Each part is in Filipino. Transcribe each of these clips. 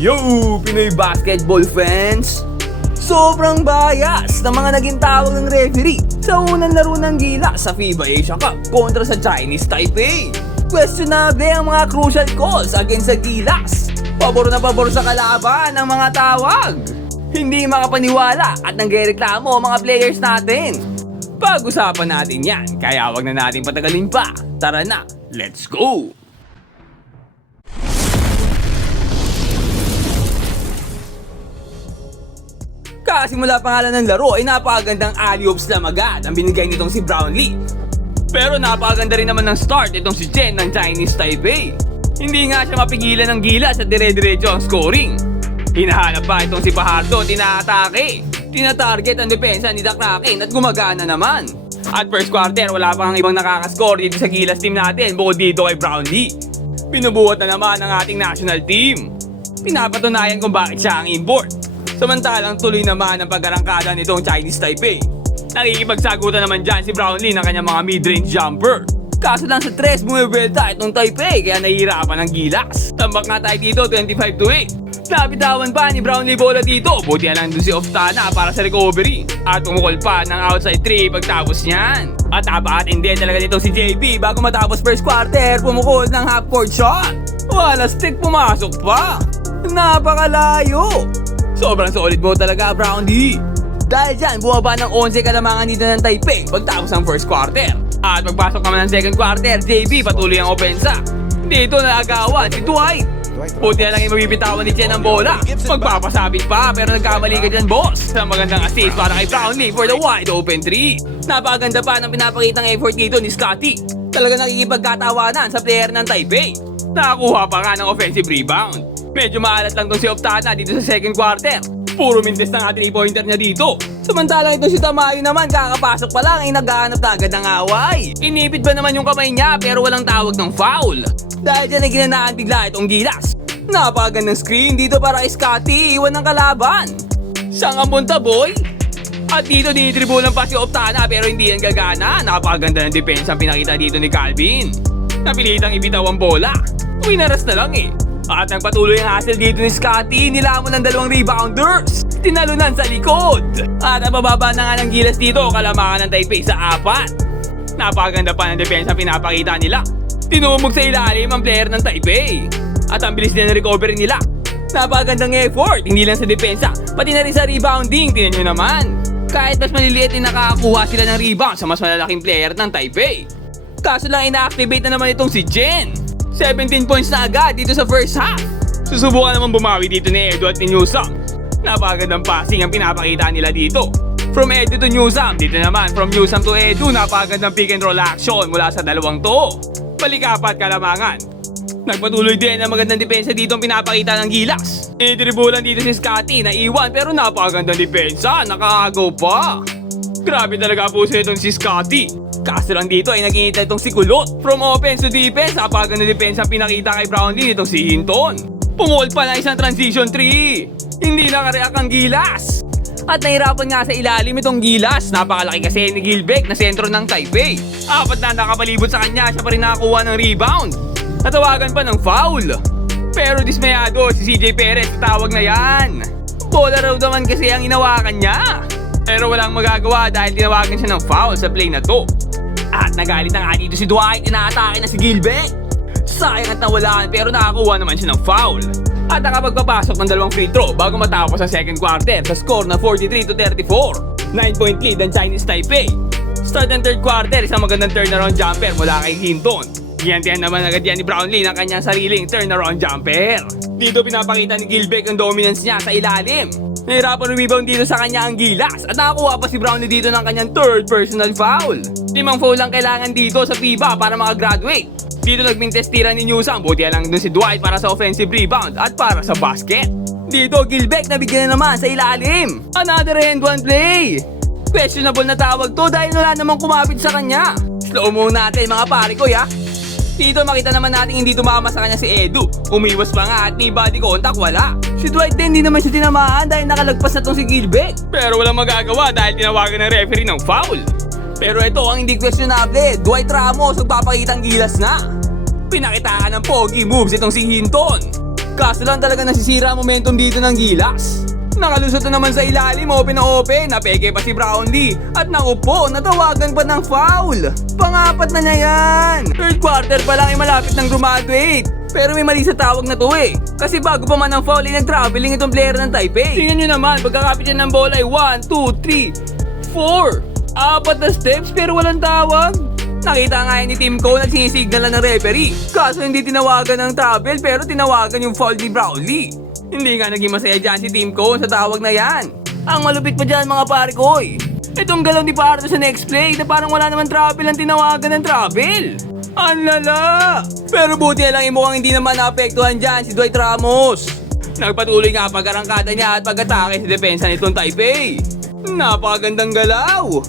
Yo, Pinoy basketball fans! Sobrang bias ng mga naging tawag ng referee sa unang laro ng Gila sa FIBA Asia Cup kontra sa Chinese Taipei. Questionable ang mga crucial calls against sa Gilas. Pabor na pabor sa kalaban ng mga tawag. Hindi makapaniwala at nangrereklamo ang mga players natin. Pag-usapan natin yan, kaya wag na natin patagalin pa. Tara na, let's go! Kasimula pa nga lang ng laro ay napakagandang alley-oops lang agad ang binigay nitong si Brownlee. Pero napakaganda rin naman ng start itong si Chen ng Chinese Taipei. Hindi nga siya mapigilan ng Gilas at dire-diretso ang scoring. Hinahanap pa itong si Fajardo, tinaatake. Tinatarget ang depensa ni Dakraken at gumagana naman. At first quarter wala pang ibang nakakascore dito sa Gilas team natin bukod dito kay Brownlee. Pinubuhat na naman ang ating national team. Pinapatunayan kung bakit siya ang import. Samantalang tuloy naman ang pag-arangkada nitong Chinese Taipei. Nakikipagsagutan naman dyan si Brownlee ng kanyang mga mid-range jumper. Kaso lang sa tres bumibelta itong Taipei kaya nahihirapan ng Gilas. Tambak nga tayo dito 25-8. Nabitawan pa ni Brownlee bola dito. Buti na lang doon si Oftana para sa recovery. At pumukol pa ng outside 3 pagtapos niyan. At napakatindi talaga dito si JB bago matapos first quarter pumukol ng half court shot. Wala stick pumasok pa. Napakalayo. Sobrang solid mo talaga, Brownlee. Dahil dyan, bumaba ng 11 kalamangan dito ng Taipei pagtapos ng first quarter. At pagpasok naman ng second quarter, JB patuloy ang opensa. Dito naagawan si Dwight. Buti na lang yung mabibitawan ni Chen ang bola. Magpapasabit pa pero nagkamali ka dyan, boss. Sa magandang assist para kay Brownlee for the wide open 3. Napakaganda pa ng pinapakitang effort dito ni Scotty. Talaga nakikipagkatawanan sa player ng Taipei. Nakakuha pa nga ng offensive rebound. Medyo maalat lang tong si Oftana dito sa second quarter. Puro mintes ng 3-pointer niya dito. Samantalang ito si Tamayo naman kakapasok pa lang ay naghahanap na agad ng away. Inipit ba naman yung kamay niya pero walang tawag ng foul. Dahil dyan ay ginanaan bigla itong Gilas. Napakagandang screen dito para kay Scotty, iwan ng kalaban. Siyang ang punta, boy. At dito dinitribulan pa si Oftana pero hindi yan gagana. Napakaganda ng depensa ang pinakita dito ni Calvin. Napilitang ibitaw ang bola. Winaras na lang eh. At nagpatuloy ang hassle dito ni Scotty, nilamon ng 2 rebounders. Tinalunan sa likod. At nabababa na nga ng Gilas dito, kalamangan ng Taipei sa 4. Napakaganda pa ng depensa pinapakita nila. Tinumog sa ilalim ang player ng Taipei. At ang bilis din ng recovery nila. Napakagandang effort, hindi lang sa depensa, pati na rin sa rebounding, tinan nyo naman. Kahit mas maliliit ay nakakakuha sila ng rebound sa mas malalaking player ng Taipei. Kaso lang ina-activate na naman itong si Chen. 17 points na agad dito sa first half. Susubukan naman bumawi dito ni Edu at ni Newsome. Napakagandang passing ang pinapakita nila dito. From Edu to Newsome, dito naman from Newsome to Edu, napakagandang pick and roll action mula sa dalawang to. Balikapat kalamangan. Nagpatuloy din ang magandang depensa dito ang pinapakita ng Gilas. Idribulan dito si Scotty na iwan pero napakagandang depensa, nakakago pa. Grabe talaga po sa itong si Scotty. Kaso lang dito ay nag-iinita itong si Kulot. From offense to defense, napakaganda depensa pinakita kay Brownlee nitong si Hinton. Pumukol pa na isang transition 3. Hindi nakareact ang Gilas. At nahirapan nga sa ilalim itong Gilas. Napakalaki kasi ni Gilbeck na sentro ng Taipei. 4 na nakapalibot sa kanya, siya pa rin nakakuha ng rebound. Natawagan pa ng foul. Pero dismayado si CJ Perez sa tawag na yan. Bola raw naman kasi ang inawakan niya. Pero walang magagawa dahil tinawagan siya ng foul sa play na to. At nagalit na nga dito si Dwight, inaatake na si Gilbeck. Sayang at nawalaan pero nakakuha naman siya ng foul. At nakapagpapasok ng 2 free throw bago matapos ang second quarter sa score na 43-34. 9-point lead ang Chinese Taipei. Start ng third quarter, isang magandang turnaround jumper mula kay Hinton. Giyantihan naman agad yan ni Brownlee ng kanyang sariling turnaround jumper. Dito pinapakita ni Gilbeck ang dominance niya sa ilalim. Nahirapan rebound dito sa kanya ang Gilas at nakakuha pa si Brownlee dito ng kanyang third personal foul. 5 foul lang kailangan dito sa FIBA para makagraduate. Dito nagmintes tira ni Newsome, buti lang dun si Dwight para sa offensive rebound at para sa basket. Dito Gilbeck nabigyan na naman sa ilalim. Another hand one play. Questionable na tawag to dahil wala namang kumapit sa kanya. Slow mo natin mga pare ko ya. Dito makita naman natin hindi tumama sa kanya si Edu. Umiwas pa nga at may body contact wala. Si Dwight din hindi naman siya tinamaan dahil nakalagpas na tong si Gilbeck. Pero walang magagawa dahil tinawagan ng referee ng foul. Pero ito ang hindi questionable. Dwight Ramos magpapakitang Gilas na. Pinakitaan ng pogi moves itong si Hinton. Kaso lang talaga nasisira ang momentum dito ng Gilas. Nakalusot na naman sa ilalim, open na open, napeke pa si Brownlee. At naupo, natawagan pa ng foul. Pangapat na niya yan. Third quarter pa lang ay malapit ng graduate. Pero may mali sa tawag na to eh. Kasi bago pa man ang foul ay nag-traveling itong player ng Taipei. Tingnan nyo naman, pagkakapit niya ng bola ay 1, 2, 3, 4. Apat na steps pero walang tawag. Nakita nga ni Team Cone at sinisignalan ng referee. Kaso hindi tinawagan ng travel pero tinawagan yung foul ni Brownlee. Hindi nga naging masaya dyan si Team Cone sa tawag na yan. Ang malupit pa dyan mga pare ko eh. Itong galaw ni Pardo sa next play na parang wala naman travel ang tinawagan ng travel. Ang lala! Pero buti na lang mukhang hindi naman naapektuhan dyan si Dwight Ramos. Nagpatuloy nga pag-arangkada niya at pag-atake sa depensa nitong Taipei. Napakagandang galaw.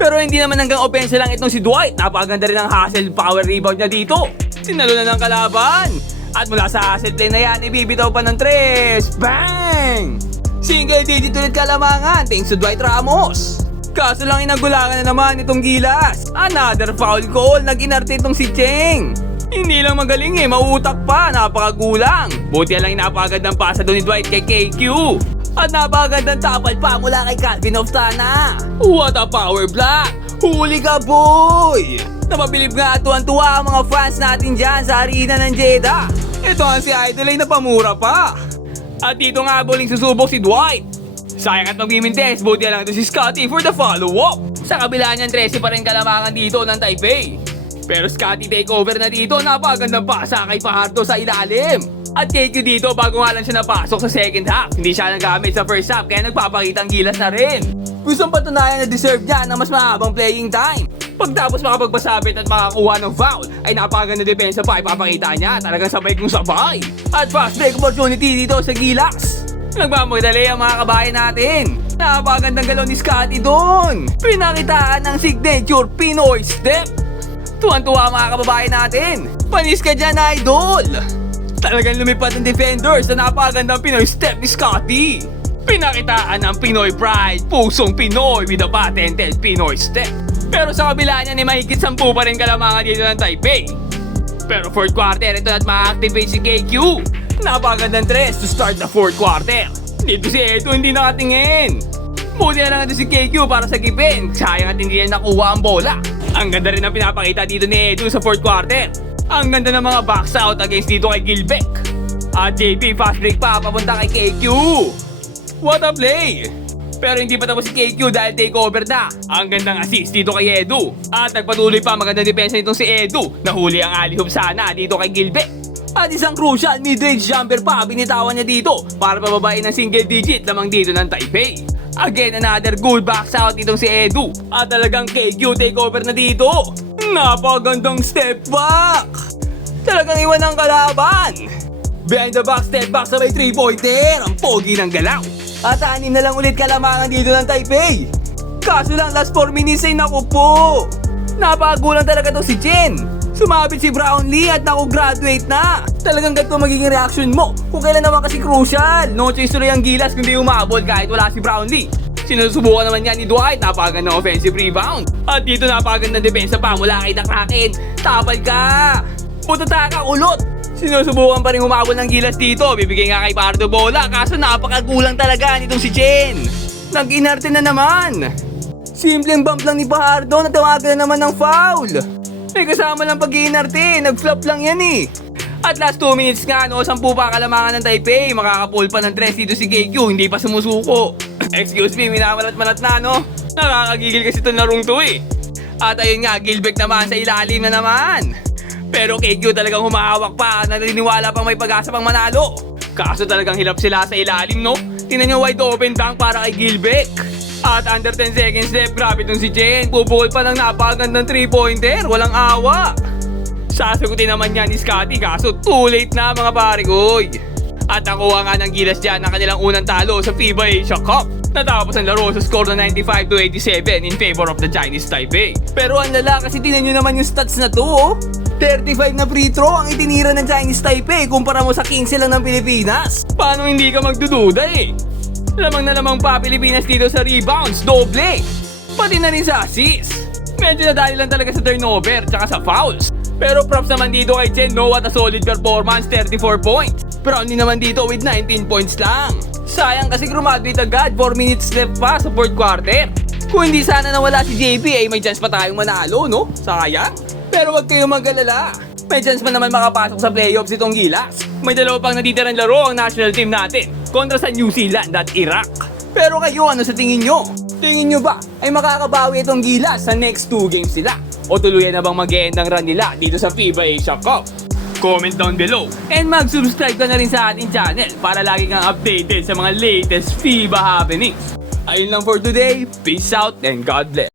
Pero hindi naman hanggang opensa lang itong si Dwight. Napakaganda rin ang hustle power rebound niya dito. Sinalo na ng kalaban. At mula sa hustle play na yan, ibibitaw pa ng 3. Bang! Single digit ulit kalamangan thanks to Dwight Ramos. Kaso lang inagulangan na naman itong Gilas. Another foul call, nag-inarte itong si Cheng. Hindi lang magaling eh, mautak pa, napakagulang. Buti lang napakagandang pasa doon ni Dwight kay KQ. At napakagandang tapal pa mula kay Calvin Oftana. What a power block! Huli ka boy! Napabilib nga at tuwan-tuwa ang mga fans natin dyan sa arena ng Jeddah. Ito ang si Idol ay napamura pa. At dito nga boling susubok si Dwight. Sayang at magmimintes, buti lang ito si Scotty for the follow-up. Sa kabila niyan, 13 pa rin kalamangan dito ng Taipei. Pero Scotty takeover na dito, napakagandang pasa kay Fajardo sa ilalim. At KQ dito bago nga lang siya napasok sa second half. Hindi siya nagamit sa first half kaya nagpapakita ang Gilas na rin. Gustong patunayan na deserve niya ng mas mahabang playing time. Pagtapos makapagbasabit at makakuha ng foul, ay napakaganda depensa pa ipapakita niya. Talagang sabay kung sabay. At fast break opportunity dito sa Gilas. Nagmamadali ang mga kabayan natin. Napakagandang galaw ni Scotty doon. Pinakitaan ng signature Pinoy step. Tuwan-tuwa mga kababayan natin. Panis ka dyan, Idol. Talagang lumipad ang defenders na napakagandang Pinoy step ni Scotty. Pinakitaan ng Pinoy pride, pusong Pinoy with a patented Pinoy step. Pero sa kabila niya ni mahigit 10 pa rin kalamangan dito ng Taipei. Pero fourth quarter, ito at ma-activate si KQ. Napakagandang 3 to start the fourth quarter. Dito si Edo hindi nakatingin. Buti na lang ito si KQ para sa gipin. Sayang at hindi niya nakuha ang bola. Ang ganda rin ang pinapakita dito ni Edo sa fourth quarter. Ang ganda ng mga box out against dito kay Gilbeck. At JP fast break pa papunta kay KQ. What a play! Pero hindi pa tapos si KQ dahil takeover na. Ang gandang assist dito kay Edu. At nagpatuloy pa magandang depensa nitong si Edu. Nahuli ang alley-oop sana dito kay Gilbeck. At isang crucial mid-range jumper pa binitawan niya dito para pababain ng single digit lamang dito ng Taipei. Again, another good box out itong si Edu. At talagang KQ takeover na dito. Napagandang step back. Talagang iwan ng kalaban. Behind the back, step back sabay 3-pointer. Ang pogi ng galaw. At 6 na lang ulit kalamangan dito ng Taipei. Kaso lang last 4 minutes ay naku po. Napakagulang talaga to si Chen. Sumabit si Brownlee at naku-graduate na. Talagang ganito magiging reaction mo kung kailan naman kasi crucial. No choice tuloy ang Gilas kundi umabot kahit wala si Brownlee. Sinusubukan naman yan ni Dwight, napakagandang offensive rebound. At dito napakagandang depensa pa mula kay The Kraken. Tapal ka! Putata ka, ulot! Sinusubukan pa rin humabol ng Gilas dito. Bibigay nga kay Pardo bola. Kaso napakagulang talaga nitong si Chen. Nag-inarte na naman. Simpleng bump lang ni Pardo. Natawagan na naman ng foul. May kasama lang pag-iinarte. Nag-flop lang yan eh. At last 2 minutes nga, no, 10 pa kalamangan ng Taipei. Makakapul pa ng 3 dito si KQ. Hindi pa sumusuko. Excuse me, minamalat-malat na, no? Nakakagigil kasi itong larong to eh. At ayun nga, Gilbeck naman sa ilalim na naman. Pero KQ talagang humahawak pa, naniniwala pang may pag-asa pang manalo. Kaso talagang hilap sila sa ilalim, no? Tingnan nyo wide open dunk para kay Gilbeck. At under 10 seconds left, grabe itong si Chen. Bubukol pa ng napakagandang 3-pointer, walang awa. Sasagutin naman niya ni Scotty, kaso too late na mga pare koy. At nakuha nga ng Gilas dyan ang kanilang unang talo sa FIBA Asia Cup. Natapos ang laro sa score na 95-87 in favor of the Chinese Taipei. Pero ang lala kasi tingnan nyo naman yung stats na to, oh. 35 na free throw ang itinira ng Chinese Taipei kumpara mo sa 15 lang ng Pilipinas. Paano hindi ka magdududa eh? Lamang na lamang pa Pilipinas dito sa rebounds, doble. Pati na rin sa assist. Medyo nadali lang talaga sa turnover tsaka sa fouls. Pero props naman dito kay Chen, no? What a solid performance, 34 points. Brownlee naman dito with 19 points lang. Sayang kasi graduate agad, 4 minutes left pa sa fourth quarter. Kung hindi sana nawala si JP ay may chance pa tayong manalo, no? Sayang. Pero wag kayong mag-alala. May chance pa naman makapasok sa playoffs itong Gilas. May dalawa pang natitirang laro ang national team natin kontra sa New Zealand at Iraq. Pero kayo, ano sa tingin nyo? Tingin nyo ba ay makakabawi itong Gilas sa next 2 games nila? O tuluyan na bang mag-e-end ang run nila dito sa FIBA Asia Cup? Comment down below. And mag-subscribe ka na rin sa ating channel para lagi kang updated sa mga latest FIBA happenings. Ayun lang for today. Peace out and God bless.